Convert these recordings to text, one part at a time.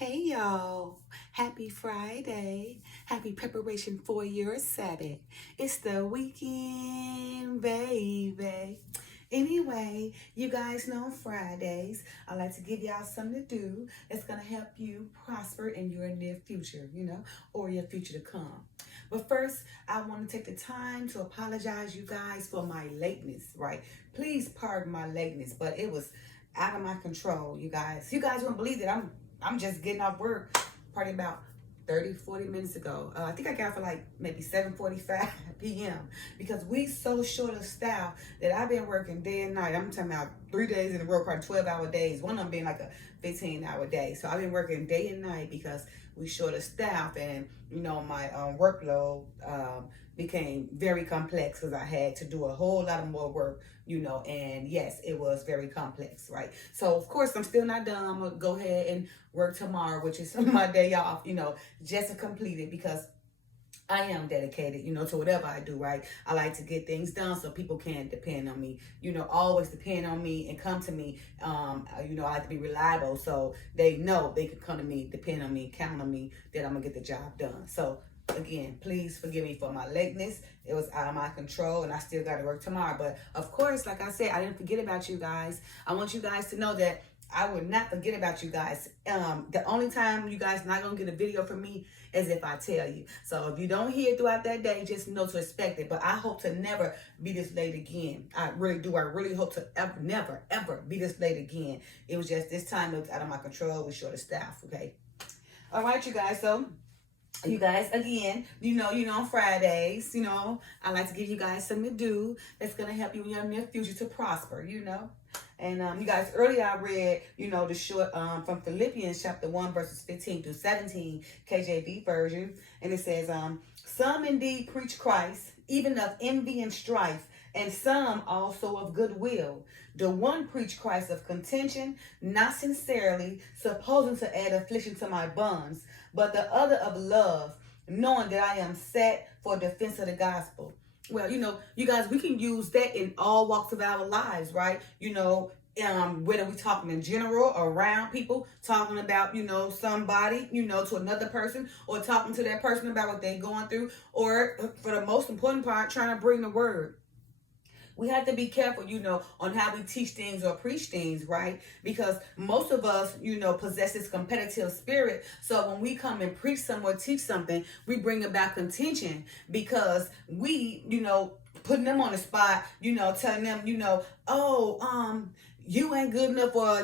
Hey y'all, happy Friday. Happy preparation for your Sabbath. It's the weekend, baby. Anyway, you guys know Fridays, I like to give y'all something to do that's going to help you prosper in your near future, or your future to come. But first, I want to take the time to apologize, you guys, for my lateness, right? Please pardon my lateness, but it was out of my control, you guys. You guys won't believe that I'm just getting off work probably about 30, 40 minutes ago. I think I got for like maybe 7:45 p.m. because we so short of staff that I've been working day and night. I'm talking about 3 days in a row, probably 12-hour days. One of them being like a 15-hour day. So I've been working day and night because we short of staff, and my workload became very complex because I had to do a whole lot of more work, and yes, it was very complex, right? So of course I'm still not done. I'm gonna go ahead and work tomorrow, which is my day off, just to complete it because I am dedicated, to whatever I do, right? I like to get things done so people can depend on me, always depend on me and come to me. I like to be reliable so they know they can come to me, depend on me, count on me that I'm gonna get the job done. So again, please forgive me for my lateness. It was out of my control and I still got to work tomorrow. But of course, like I said, I didn't forget about you guys. I want you guys to know that I would not forget about you guys. The only time you guys not gonna get a video from me is if I tell you. So if you don't hear it throughout that day, just know to expect it. But I hope to never be this late again. I really do. I really hope to never, ever be this late again. It was just this time it was out of my control. We're short of staff. Okay. All right, you guys. So you guys, again, on Fridays, I like to give you guys something to do that's going to help you in your near future to prosper, And you guys, earlier I read, the short from Philippians chapter 1, verses 15 through 17, KJV version. And it says, some indeed preach Christ, even of envy and strife, and some also of goodwill. The one preach Christ of contention, not sincerely, supposing to add affliction to my bonds, but the other of love, knowing that I am set for defense of the gospel. Well, you guys, we can use that in all walks of our lives, right? Whether we're talking in general, around people, talking about, somebody, to another person, or talking to that person about what they're going through, or for the most important part, trying to bring the word. We have to be careful, on how we teach things or preach things, right? Because most of us, possess this competitive spirit. So when we come and preach something or teach something, we bring about contention because we, putting them on the spot, telling them, you ain't good enough, or,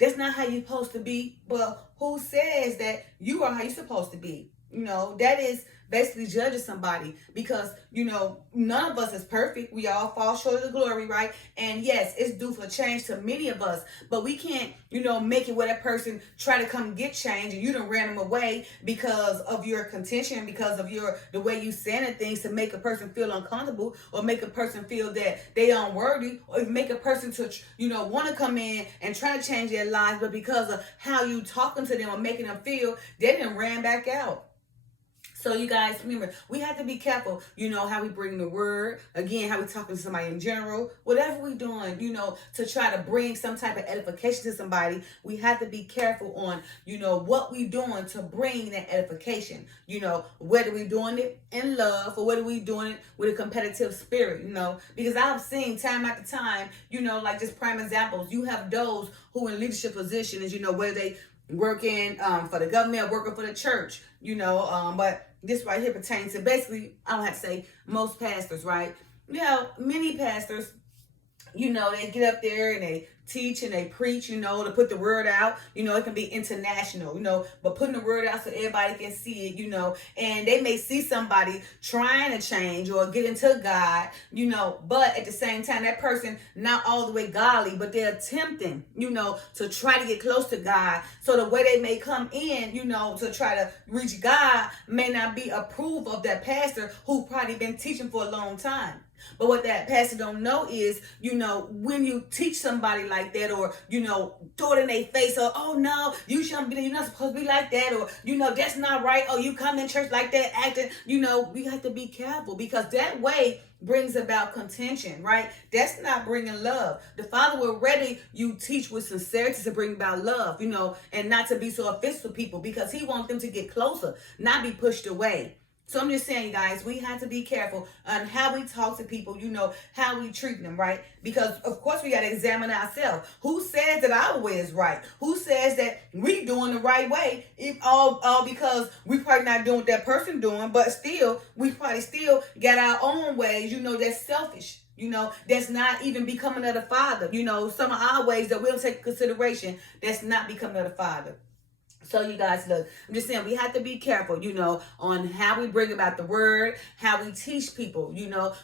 that's not how you're supposed to be. But who says that you are how you're supposed to be? That is basically judging somebody because, none of us is perfect. We all fall short of the glory, right? And yes, it's due for change to many of us, but we can't, make it where that person try to come get change and you done ran them away because of your contention, because of the way you saying things to make a person feel uncomfortable or make a person feel that they unworthy or make a person to, want to come in and try to change their lives, but because of how you talking to them or making them feel, they didn't ran back out. So you guys, remember, we have to be careful, how we bring the word, again, how we talking to somebody in general, whatever we're doing, to try to bring some type of edification to somebody, we have to be careful on, what we doing to bring that edification, whether we doing it in love or whether we doing it with a competitive spirit, because I've seen time after time, like just prime examples, you have those who in leadership positions, whether they working for the government or working for the church, but this right here pertains to basically, I don't have to say most pastors, right? Many pastors, they get up there and they teach and they preach, to put the word out. It can be international, but putting the word out so everybody can see it, and they may see somebody trying to change or get into God, but at the same time, that person not all the way godly, but they're attempting, to try to get close to God. So the way they may come in, to try to reach God may not be approved of that pastor who probably been teaching for a long time. But what that pastor don't know is, when you teach somebody like that, or, throw it in their face, or, oh no, you shouldn't be, you're not supposed to be like that, or, that's not right, or you come in church like that acting, we have to be careful, because that way brings about contention, right? That's not bringing love. The Father will ready you teach with sincerity to bring about love, and not to be so offensive to people, because he wants them to get closer, not be pushed away. So I'm just saying, guys, we have to be careful on how we talk to people, how we treat them, right? Because, of course, we got to examine ourselves. Who says that our way is right? Who says that we doing the right way? If all because we probably not doing what that person doing, but still, we probably still got our own ways, that's selfish. That's not even becoming of the Father. Some of our ways that we'll take into consideration, that's not becoming of the Father. So you guys, look, I'm just saying we have to be careful, on how we bring about the word, how we teach people.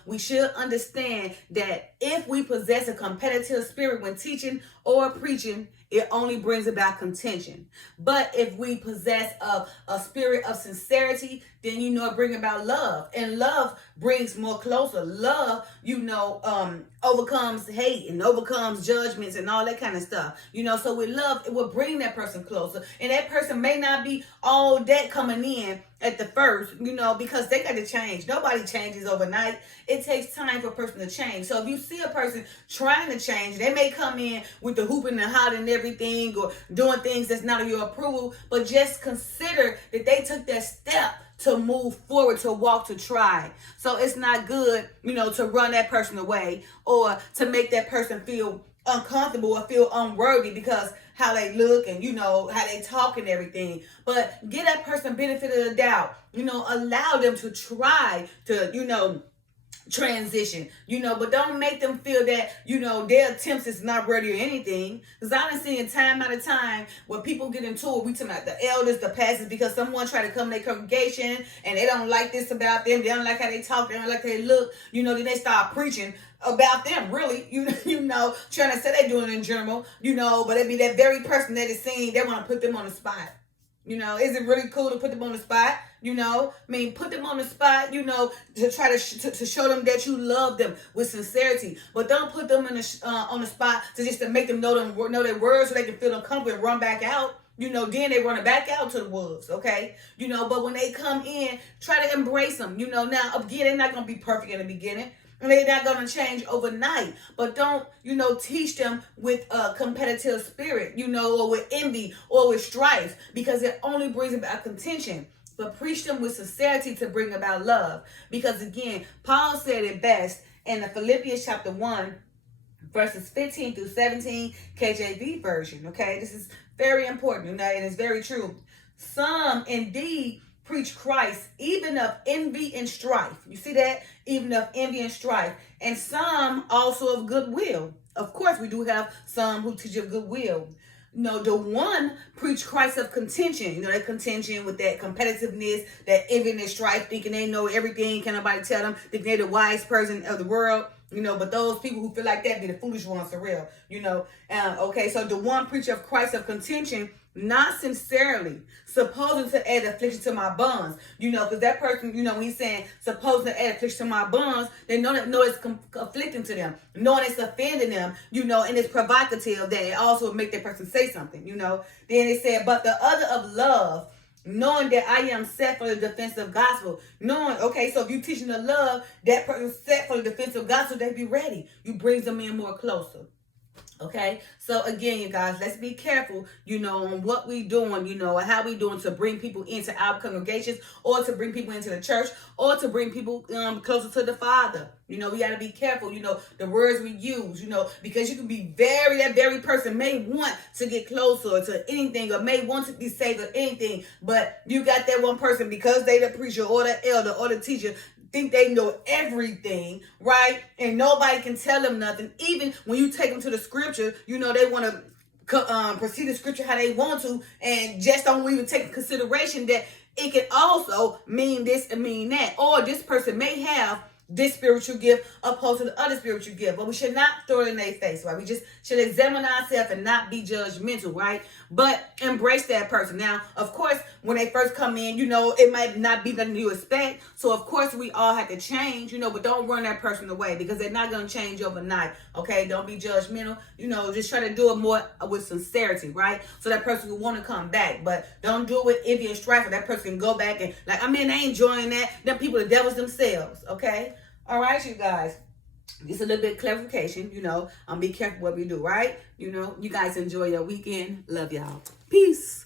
We should understand that if we possess a competitive spirit when teaching or preaching, it only brings about contention. But if we possess a spirit of sincerity, then, it brings about love. And love brings more closer. Love, overcomes hate and overcomes judgments and all that kind of stuff. So with love, it will bring that person closer. And that person may not be all that coming in at the first, because they got to change. Nobody changes overnight. It takes time for a person to change. So if you see a person trying to change, they may come in with the hooping and hollering and everything, or doing things that's not of your approval, but just consider that they took that step to move forward, to walk, to try. So it's not good, to run that person away, or to make that person feel uncomfortable or feel unworthy because how they look and how they talk and everything. But give that person benefit of the doubt. Allow them to try to transition, but don't make them feel that, their attempts is not ready or anything. Because I've been seeing time out of time when people get into it, we talking about the elders, the pastors, because someone try to come to their congregation and they don't like this about them, they don't like how they talk, they don't like how they look, then they start preaching about them, really, trying to say they're doing it in general, but it be that very person that is seen, they want to put them on the spot. Is it really cool to put them on the spot? Put them on the spot, to try to show them that you love them with sincerity. But don't put them on the spot to make them know their words so they can feel uncomfortable and run back out. Then they run back out to the wolves, okay? But when they come in, try to embrace them. Now, again, they're not going to be perfect in the beginning. And they're not going to change overnight. But don't, teach them with a competitive spirit, or with envy or with strife, because it only brings about contention. But preach them with sincerity to bring about love. Because again, Paul said it best in the Philippians chapter 1, verses 15 through 17, KJV version, okay? This is very important, and it's very true. Some indeed preach Christ, even of envy and strife. You see that? Even of envy and strife. And some also of goodwill. Of course, we do have some who teach of goodwill. The one preach Christ of contention. That contention with that competitiveness, that envy and strife, thinking they know everything. Can nobody tell them? Thinking they're the wise person of the world. But those people who feel like that be the foolish ones for real. Okay, so the one preacher of Christ of contention, not sincerely, supposing to add affliction to my bonds. Because that person, when he's saying supposing to add affliction to my bonds, they know it's afflicting to them, knowing it's offending them, and it's provocative that it also will make that person say something, Then it said, but the other of love, knowing that I am set for the defense of gospel. Okay, so if you're teaching the love, that person's set for the defense of gospel, they be ready. You brings them in more closer. Okay, so again, you guys, let's be careful, on what we doing, how we doing to bring people into our congregations, or to bring people into the church, or to bring people closer to the Father. We got to be careful, the words we use, because you can be that very person may want to get closer to anything, or may want to be saved or anything, but you got that one person, because they the preacher or the elder or the teacher, think they know everything, right? And nobody can tell them nothing. Even when you take them to the scripture, they want to proceed the scripture how they want to, and just don't even take into consideration that it can also mean this and mean that. Or this person may have this spiritual gift opposed to the other spiritual gift. But we should not throw it in their face, right? We just should examine ourselves and not be judgmental, right? But embrace that person. Now, of course, when they first come in, it might not be nothing you expect. So, of course, we all have to change, but don't run that person away because they're not going to change overnight, okay? Don't be judgmental. Just try to do it more with sincerity, right? So that person will want to come back. But don't do it with envy and strife. That person can go back and, they ain't enjoying that. Them people are devils themselves, okay? All right, you guys. Just a little bit of clarification, be careful what we do, right? You guys enjoy your weekend. Love y'all. Peace.